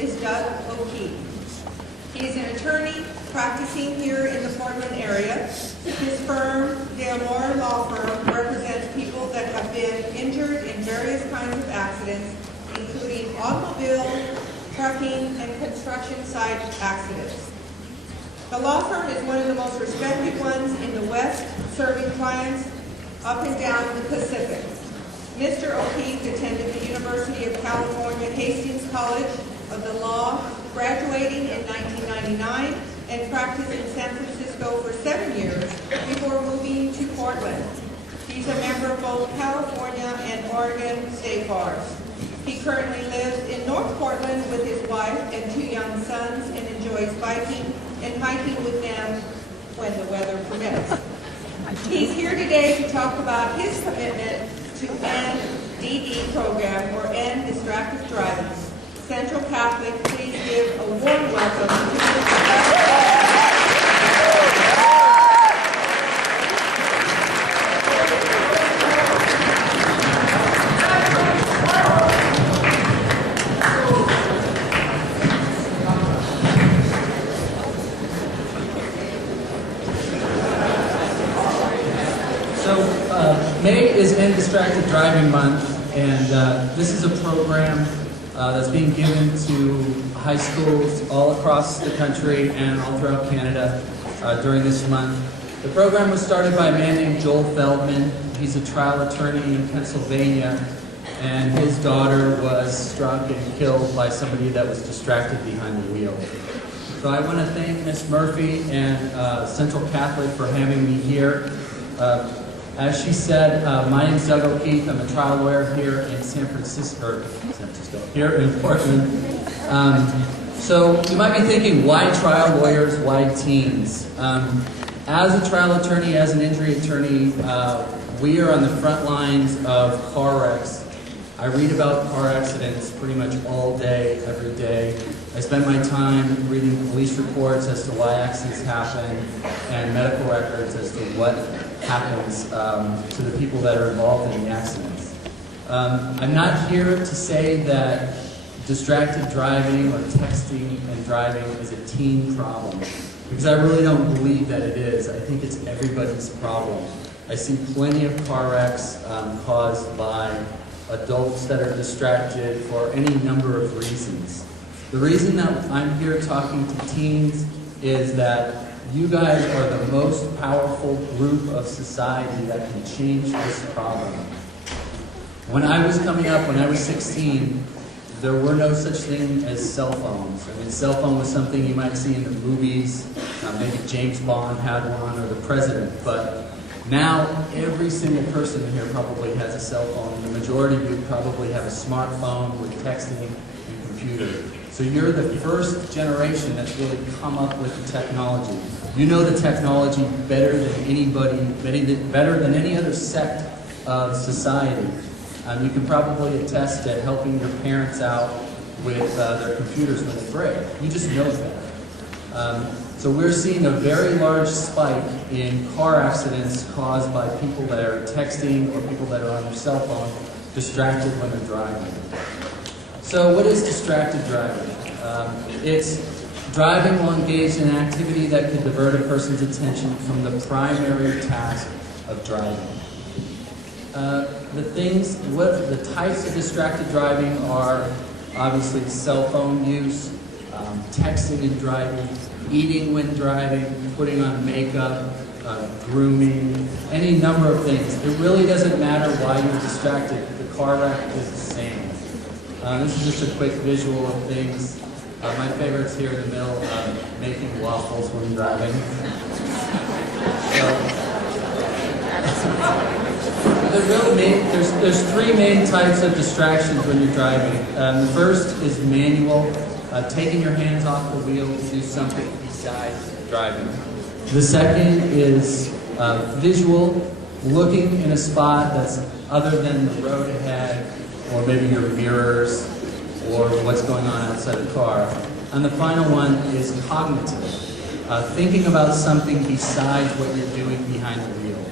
is Doug O'Keefe. He is an attorney practicing here in the Portland area. His firm, the Amore Law Firm, represents people that have been injured in various kinds of accidents, including automobile, trucking, and construction site accidents. The law firm is one of the most respected ones in the West, serving clients up and down the Pacific. Mr. O'Keefe attended the University of California Hastings College of the Law, graduating in 1999, and practiced in San Francisco for 7 years before moving to Portland. He's a member of both California and Oregon state bars. He currently lives in North Portland with his wife and 2 young sons and enjoys biking and hiking with them when the weather permits. He's here today to talk about his commitment to NDD program, or End Distracted Driving. Central Catholic, please give a warm welcome to Mr. May is End Distracted Driving Month, and this is a program that's being given to high schools all across the country and all throughout Canada during this month. The program was started by a man named Joel Feldman. He's a trial attorney in Pennsylvania, and his daughter was struck and killed by somebody that was distracted behind the wheel. So I want to thank Ms. Murphy and Central Catholic for having me here. As she said, my name is Doug O'Keefe. I'm a trial lawyer here in here in Portland. So you might be thinking, why trial lawyers, why teens? As a trial attorney, as an injury attorney, we are on the front lines of car wrecks. I read about car accidents pretty much all day, every day. I spend my time reading police reports as to why accidents happen and medical records as to what happens to the people that are involved in the accidents. I'm not here to say that distracted driving or texting and driving is a teen problem, because I really don't believe that it is. I think it's everybody's problem. I see plenty of car wrecks caused by adults that are distracted for any number of reasons. The reason that I'm here talking to teens is that you guys are the most powerful group of society that can change this problem. When I was coming up, when I was 16, there were no such thing as cell phones. I mean, cell phone was something you might see in the movies. Maybe James Bond had one, or the president. But now, every single person in here probably has a cell phone. The majority of you probably have a smartphone with texting and computer. So you're the first generation that's really come up with the technology. You know the technology better than anybody, better than any other sect of society. You can probably attest to helping your parents out with their computers when they break. You just know that. So we're seeing a very large spike in car accidents caused by people that are texting or people that are on their cell phone, distracted when they're driving. So what is distracted driving? It's driving while engaged in an activity that could divert a person's attention from the primary task of driving. The types of distracted driving are obviously cell phone use, texting and driving, eating when driving, putting on makeup, grooming, any number of things. It really doesn't matter why you're distracted. The car wreck is the same. This is just a quick visual of things. My favorite's here in the middle, making waffles when driving. There's 3 main types of distractions when you're driving. The first is manual, taking your hands off the wheel to do something besides driving. The second is visual, looking in a spot that's other than the road ahead, or maybe your mirrors, or what's going on outside the car. And the final one is cognitive, thinking about something besides what you're doing behind the wheel.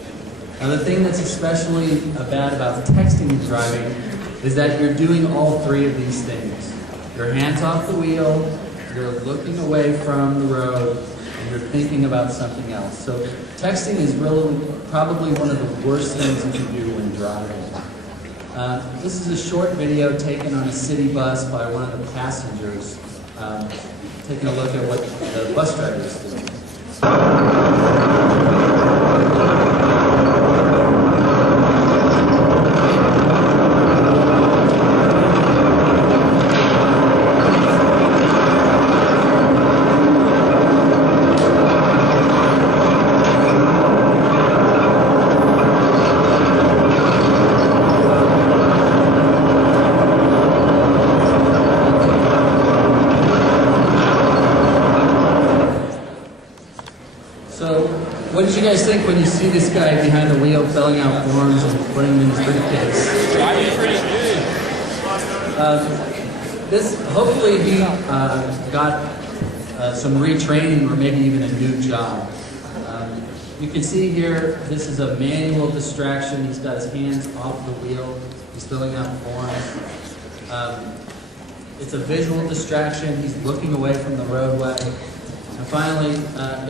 Now the thing that's especially bad about texting and driving is that you're doing all 3 of these things. Your hands off the wheel, you're looking away from the road, and you're thinking about something else. So texting is really probably one of the worst things you can do when driving. This is a short video taken on a city bus by one of the passengers, taking a look at what the bus driver is doing. So, what did you guys think when you see this guy behind the wheel filling out forms and putting them in his briefcase? Driving pretty good. Hopefully he got some retraining or maybe even a new job. You can see here, this is a manual distraction. He's got his hands off the wheel. He's filling out forms. It's a visual distraction. He's looking away from the roadway. And finally,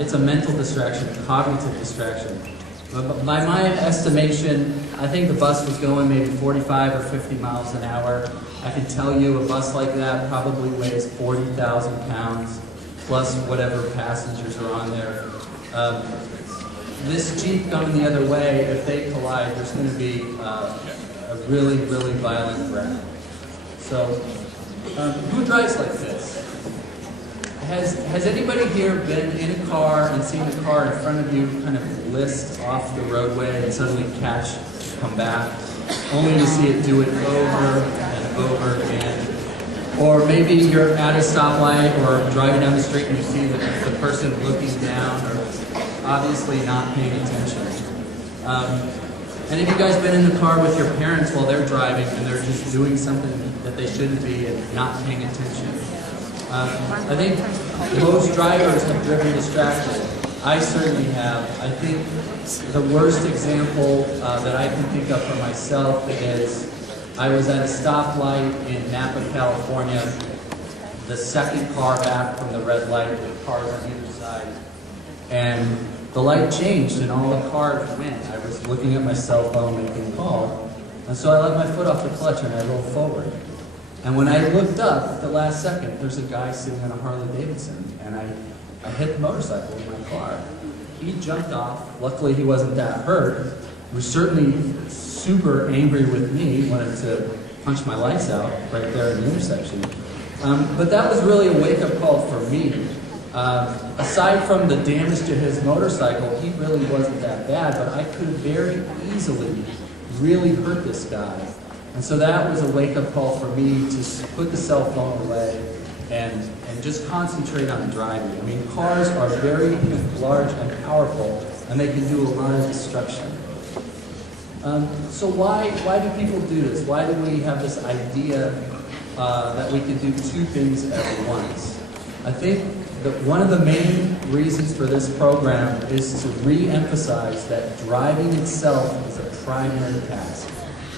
it's a mental distraction, a cognitive distraction. By my estimation, I think the bus was going maybe 45 or 50 miles an hour. I can tell you a bus like that probably weighs 40,000 pounds, plus whatever passengers are on there. This Jeep coming the other way, if they collide, there's going to be a really, really violent wreck. So, who drives like this? Has anybody here been in a car and seen the car in front of you kind of list off the roadway and suddenly catch, come back, only to see it do it over and over again? Or maybe you're at a stoplight or driving down the street and you see the person looking down or obviously not paying attention. And have you guys been in the car with your parents while they're driving and they're just doing something that they shouldn't be and not paying attention? I think most drivers have driven distracted. I certainly have. I think the worst example that I can think of for myself is I was at a stoplight in Napa, California, the second car back from the red light with cars on either side. And the light changed and all the cars went. I was looking at my cell phone making a call, and so I let my foot off the clutch and I rolled forward. And when I looked up at the last second, there's a guy sitting on a Harley Davidson, and I hit the motorcycle in my car. He jumped off. Luckily, he wasn't that hurt. He was certainly super angry with me, wanted to punch my lights out right there in the intersection. But that was really a wake-up call for me. Aside from the damage to his motorcycle, he really wasn't that bad, but I could have very easily really hurt this guy. And so that was a wake-up call for me to put the cell phone away and just concentrate on driving. I mean, cars are very large and powerful, and they can do a lot of destruction. So why do people do this? Why do we have this idea that we can do two things at once? I think that one of the main reasons for this program is to re-emphasize that driving itself is a primary task.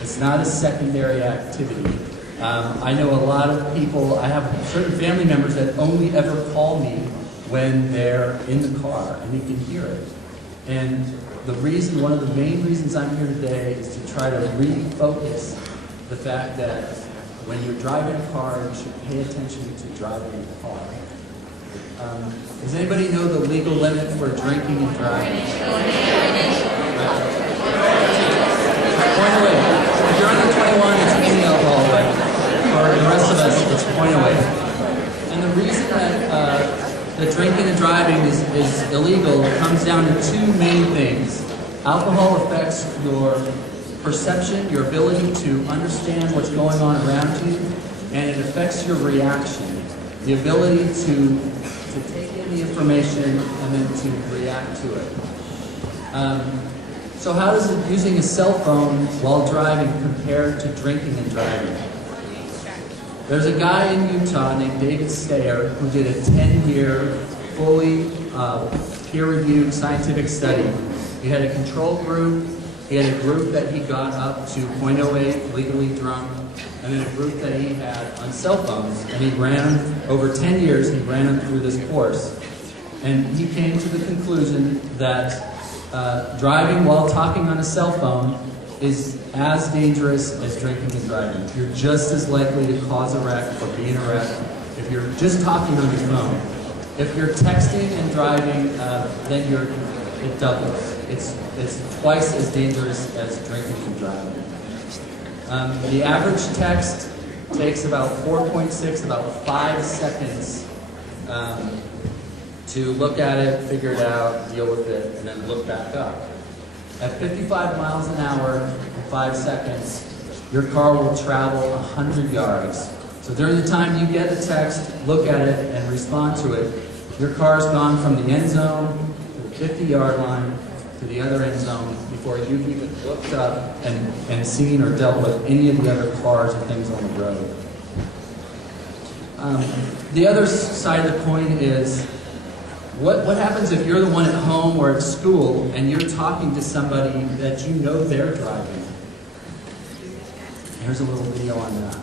It's not a secondary activity. I know a lot of people, I have certain family members that only ever call me when they're in the car, and you can hear it. And one of the main reasons I'm here today is to try to refocus the fact that when you're driving a car, you should pay attention to driving a car. Does anybody know the legal limit for drinking and driving? Point away. If you're under 21, it's any alcohol away. For the rest of us, it's point away. And the reason that drinking and driving is illegal comes down to two main things. Alcohol affects your perception, your ability to understand what's going on around you, and it affects your reaction, the ability to take in the information and then to react to it. So how does using a cell phone while driving compare to drinking and driving? There's a guy in Utah named David Stayer who did a 10-year, fully peer-reviewed scientific study. He had a control group. He had a group that he got up to .08 legally drunk, and in a group that he had on cell phones, and he ran them over 10 years. He ran them through this course, and he came to the conclusion that driving while talking on a cell phone is as dangerous as drinking and driving. You're just as likely to cause a wreck or be in a wreck if you're just talking on your phone. If you're texting and driving, then it doubles. It's twice as dangerous as drinking and driving. The average text takes about 4.6, about 5 seconds to look at it, figure it out, deal with it, and then look back up. At 55 miles an hour in 5 seconds, your car will travel 100 yards. So during the time you get the text, look at it, and respond to it, your car's gone from the end zone to the 50-yard line to the other end zone before you've even looked up and seen or dealt with any of the other cars or things on the road. The other side of the coin is, what happens if you're the one at home or at school and you're talking to somebody that you know they're driving? Here's a little video on that.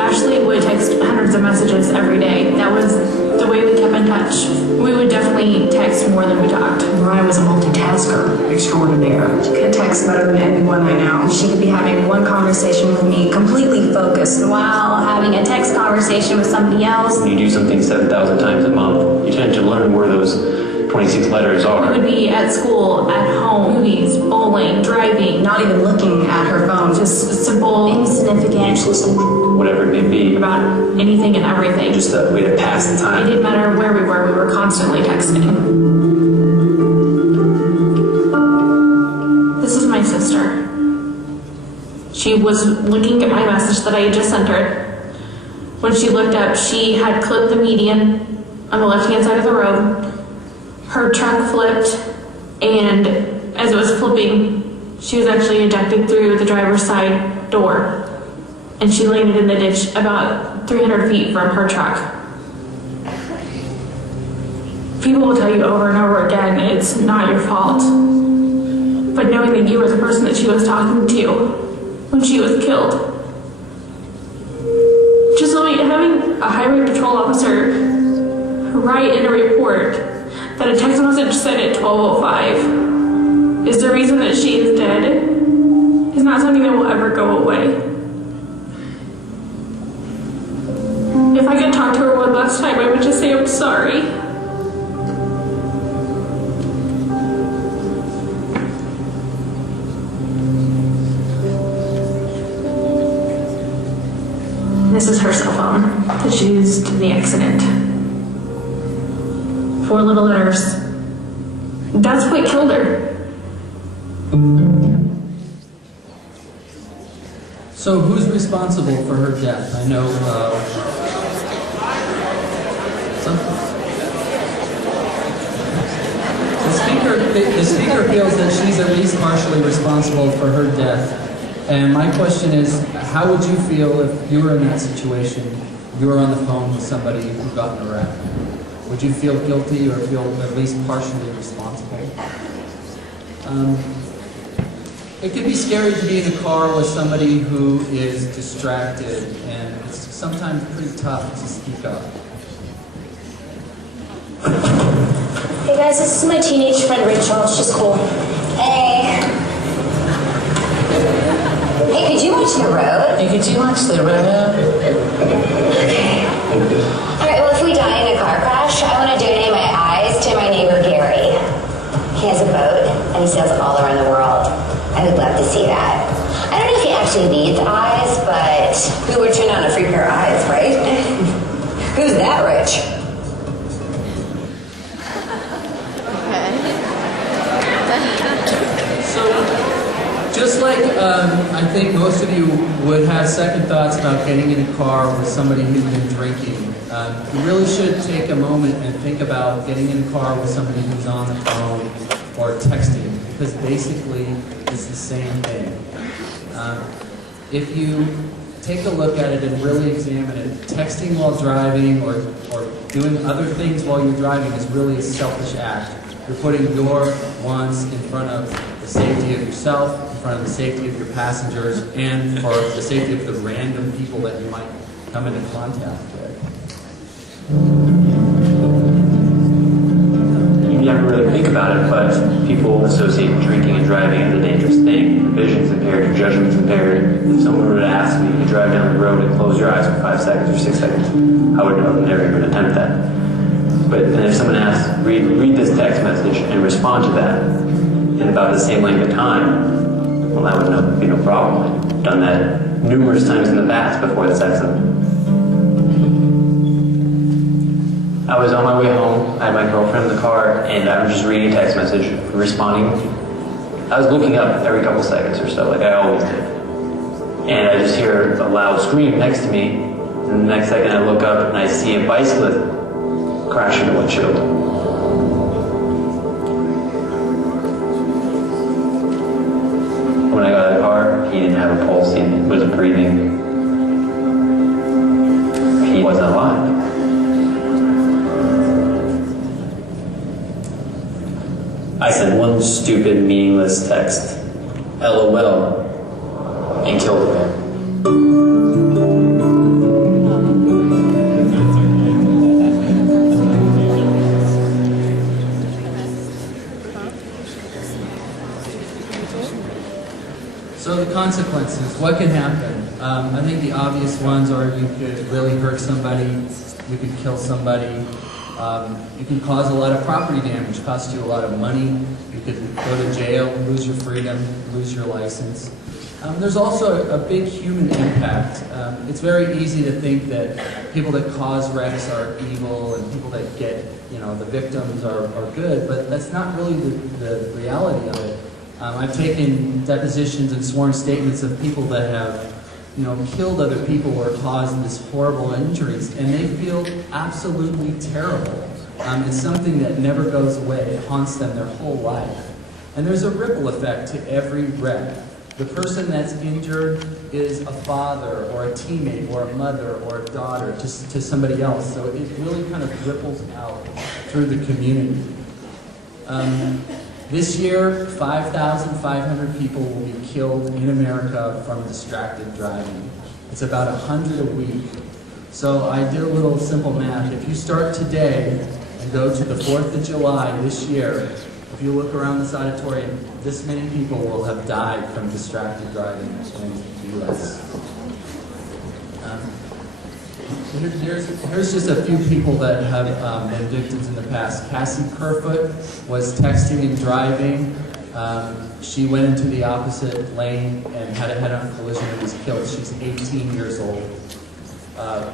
Ashley would text hundreds of messages every day. That was the way we kept in touch. We would definitely text more than we talked. Mariah was a multitasker extraordinaire. She could text better than anyone I know. She could be having one conversation with me, completely focused, while having a text conversation with somebody else. When you do something 7,000 times a month, you tend to learn where those 26 letters are. We would be at school, at home, movies, bowling, driving, not even looking at her phone, just simple, insignificant, useless, whatever it may be. About anything and everything. Just a way to pass the It time. didn't matter where we were constantly texting. This is my sister. She was looking at my message that I had just sent her. When she looked up, she had clipped the median on the left-hand side of the road. Her truck flipped, and as it was flipping, she was actually ejected through the driver's side door. And she landed in the ditch about 300 feet from her truck. People will tell you over and over again, it's not your fault. But knowing that you were the person that she was talking to when she was killed. Just having a highway patrol officer write in a report that a text message sent at 12:05 is the reason that she is dead is not something that will ever go away. If I could talk to her one last time, I would just say I'm sorry. This is her cell phone that she used in the accident. 4 little letters. That's what killed her. So who's responsible for her death? I know the speaker feels that she's at least partially responsible for her death. And my question is, how would you feel if you were in that situation, you were on the phone with somebody who got in a wreck? Would you feel guilty or feel at least partially responsible? It can be scary to be in a car with somebody who is distracted, and it's sometimes pretty tough to speak up. Hey guys, this is my teenage friend Rachel. She's cool. Hey. Hey, could you watch the road? Hey, could you watch the road? Okay. Alright, well if we die in a car crash, I want to donate my eyes to my neighbor Gary. He has a boat, and he sails all around the world. I would love to see that. I don't know if he actually needs eyes, but who would turn on a free pair of eyes, right? Who's that rich? So, just like I think most of you would have second thoughts about getting in a car with somebody who's been drinking, you really should take a moment and think about getting in a car with somebody who's on the phone or texting, because basically it's the same thing. If you take a look at it and really examine it. Texting while driving or doing other things while you're driving is really a selfish act. You're putting your wants in front of the safety of yourself, in front of the safety of your passengers, and for the safety of the random people that you might come into contact with. You never really think about it, but people associate drinking and driving as a dangerous thing. Your vision's impaired, your judgment's impaired. If someone were to ask me to drive down the road and close your eyes for 5 seconds or 6 seconds, I would never even attempt that. But then if someone asks, read this text message and respond to that in about the same length of time, well, that would be no problem. I've done that numerous times in the past before this accident. I was on my way home, I had my girlfriend in the car, and I was just reading a text message, responding. I was looking up every couple seconds or so, like I always did. And I just hear a loud scream next to me, and the next second I look up and I see a bicyclist crash into a windshield. When I got out of the car, he didn't have a pulse, he wasn't breathing. He wasn't alive. I sent one stupid, meaningless text, LOL, and killed the man. So the consequences, what can happen? I think the obvious ones are you could really hurt somebody, you could kill somebody, you can cause a lot of property damage, cost you a lot of money, you could go to jail, lose your freedom, lose your license. There's also a big human impact. It's very easy to think that people that cause wrecks are evil and people that get, the victims are good, but that's not really the reality of it. I've taken depositions and sworn statements of people that have, killed other people or caused these horrible injuries, and they feel absolutely terrible. It's something that never goes away. It haunts them their whole life. And there's a ripple effect to every wreck. The person that's injured is a father or a teammate or a mother or a daughter to somebody else. So it really kind of ripples out through the community. This year, 5,500 people will be killed in America from distracted driving. It's about 100 a week. So I did a little simple math. If you start today and go to the 4th of July this year, if you look around this auditorium, this many people will have died from distracted driving in the U.S. Here's just a few people that have been victims in the past. Cassie Kerfoot was texting and driving. She went into the opposite lane and had a head-on collision and was killed. She's 18 years old.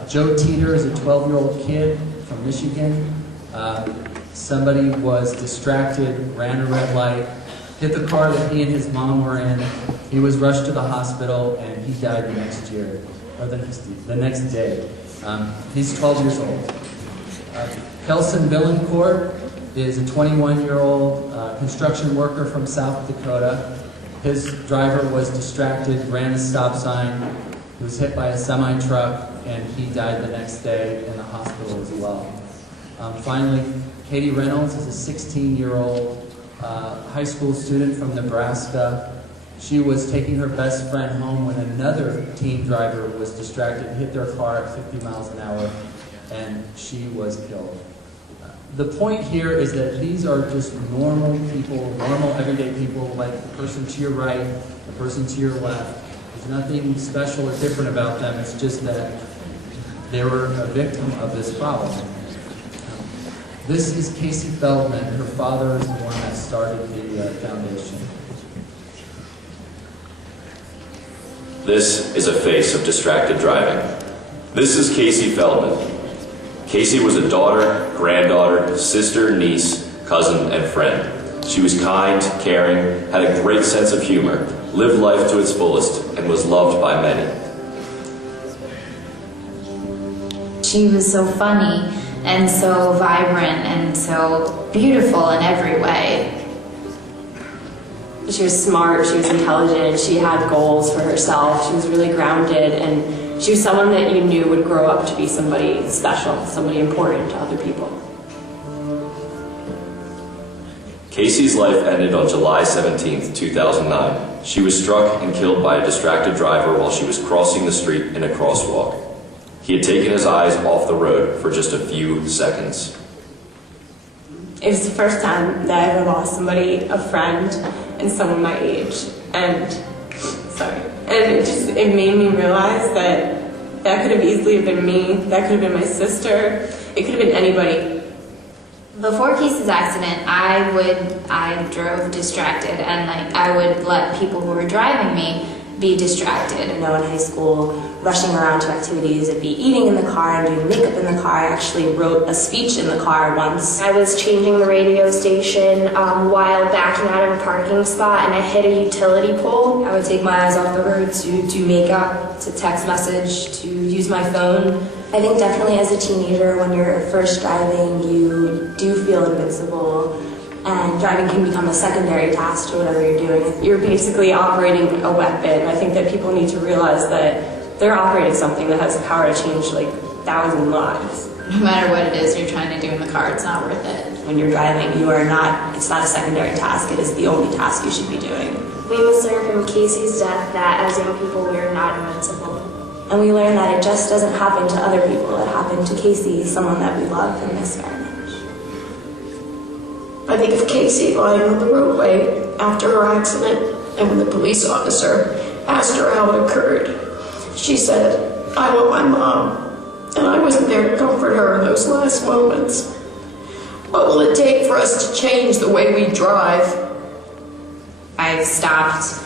Joe Teeter is a 12-year-old kid from Michigan. Somebody was distracted, ran a red light, hit the car that he and his mom were in. He was rushed to the hospital and he died the next year, or the next day. He's 12 years old. Kelson Billencourt is a 21-year-old construction worker from South Dakota. His driver was distracted, ran a stop sign, he was hit by a semi-truck, and he died the next day in the hospital as well. Finally, Katie Reynolds is a 16-year-old high school student from Nebraska. She was taking her best friend home when another teen driver was distracted, hit their car at 50 miles an hour, and she was killed. The point here is that these are just normal people, normal everyday people, like the person to your right, the person to your left. There's nothing special or different about them. It's just that they were a victim of this problem. This is Casey Feldman. Her father is the one that started the foundation. This is a face of distracted driving. This is Casey Feldman. Casey was a daughter, granddaughter, sister, niece, cousin, and friend. She was kind, caring, had a great sense of humor, lived life to its fullest, and was loved by many. She was so funny and so vibrant and so beautiful in every way. She was smart, she was intelligent, she had goals for herself, she was really grounded, and She was someone that you knew would grow up to be somebody special, somebody important to other people. Casey's life ended on July 17, 2009. She was struck and killed by a distracted driver while she was crossing the street in a crosswalk. He had taken his eyes off the road for just a few seconds. It was the first time that I ever lost somebody, a friend, and someone my age. And it made me realize that could have easily been me, that could have been my sister, it could have been anybody. Before Casey's accident, I drove distracted, and I would let people who were driving me be distracted. In high school, rushing around to activities, I'd be eating in the car and doing makeup in the car. I actually wrote a speech in the car once. I was changing the radio station while backing out of a parking spot, and I hit a utility pole. I would take my eyes off the road to do makeup, to text message, to use my phone. I think definitely as a teenager, when you're first driving, you do feel invincible. And driving can become a secondary task to whatever you're doing. You're basically operating a weapon. I think that people need to realize that they're operating something that has the power to change like 1,000 lives. No matter what it is you're trying to do in the car, it's not worth it. When you're driving, it's not a secondary task, it is the only task you should be doing. We must learn from Casey's death that as young people we are not invincible. And we learn that it just doesn't happen to other people, it happened to Casey, someone that we love and miss very much. I think of Casey lying on the roadway after her accident, and when the police officer asked her how it occurred, she said, "I want my mom," and I wasn't there to comfort her in those last moments. What will it take for us to change the way we drive? I stopped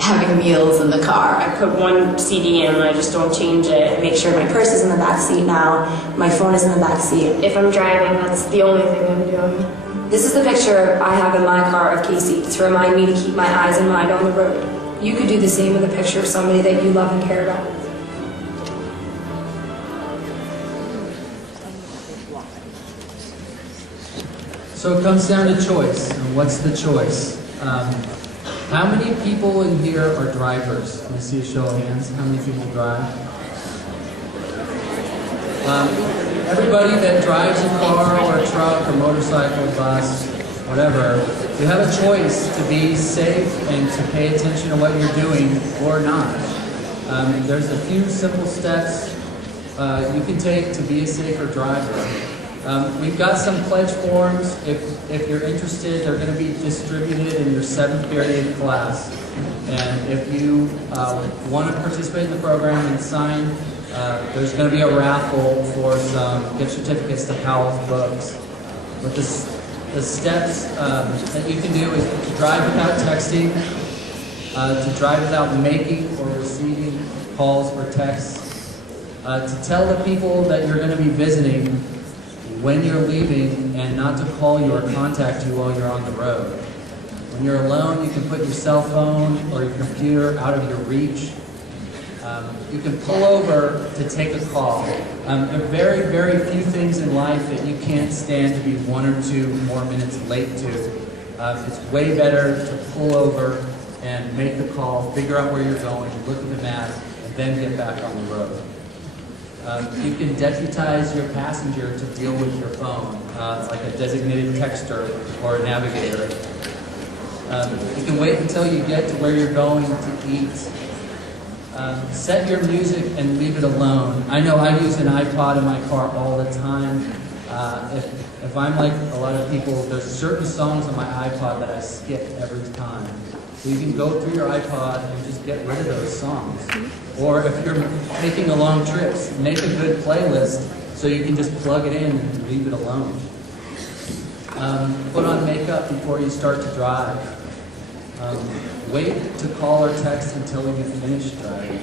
having meals in the car. I put one CD in and I just don't change it. I make sure my purse is in the back seat now, my phone is in the back seat. If I'm driving, that's the only thing I'm doing. This is the picture I have in my car of Casey to remind me to keep my eyes and mind on the road. You could do the same with a picture of somebody that you love and care about. So it comes down to choice. And what's the choice? How many people in here are drivers? Can I see a show of hands? How many people drive? Everybody that drives a car or a truck or motorcycle, bus, whatever, you have a choice to be safe and to pay attention to what you're doing or not. There's a few simple steps you can take to be a safer driver. We've got some pledge forms. If you're interested, they're going to be distributed in your 7th period class. And if you want to participate in the program and sign, there's going to be a raffle for some gift certificates to Powell's Books. But the steps that you can do is to drive without texting, to drive without making or receiving calls or texts, to tell the people that you're going to be visiting when you're leaving and not to call you or contact you while you're on the road. When you're alone, you can put your cell phone or your computer out of your reach. You can pull over to take a call. There are very, very few things in life that you can't stand to be 1 or 2 more minutes late to. It's way better to pull over and make the call, figure out where you're going, look at the map, and then get back on the road. You can deputize your passenger to deal with your phone, like a designated texter or a navigator. You can wait until you get to where you're going to eat. Set your music and leave it alone. I know I use an iPod in my car all the time. If I'm like a lot of people, there's certain songs on my iPod that I skip every time. So you can go through your iPod and just get rid of those songs. Or if you're taking a long trip, make a good playlist so you can just plug it in and leave it alone. Put on makeup before you start to drive. Wait to call or text until you finish driving.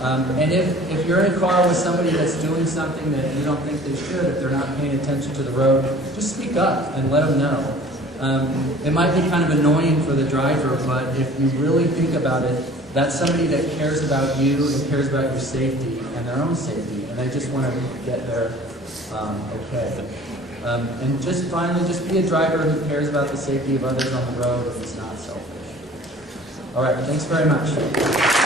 And if you're in a car with somebody that's doing something that you don't think they should, if they're not paying attention to the road, just speak up and let them know. It might be kind of annoying for the driver, but if you really think about it, that's somebody that cares about you and cares about your safety and their own safety, and they just want to get there okay. And just finally, just be a driver who cares about the safety of others on the road and is not selfish. All right, thanks very much.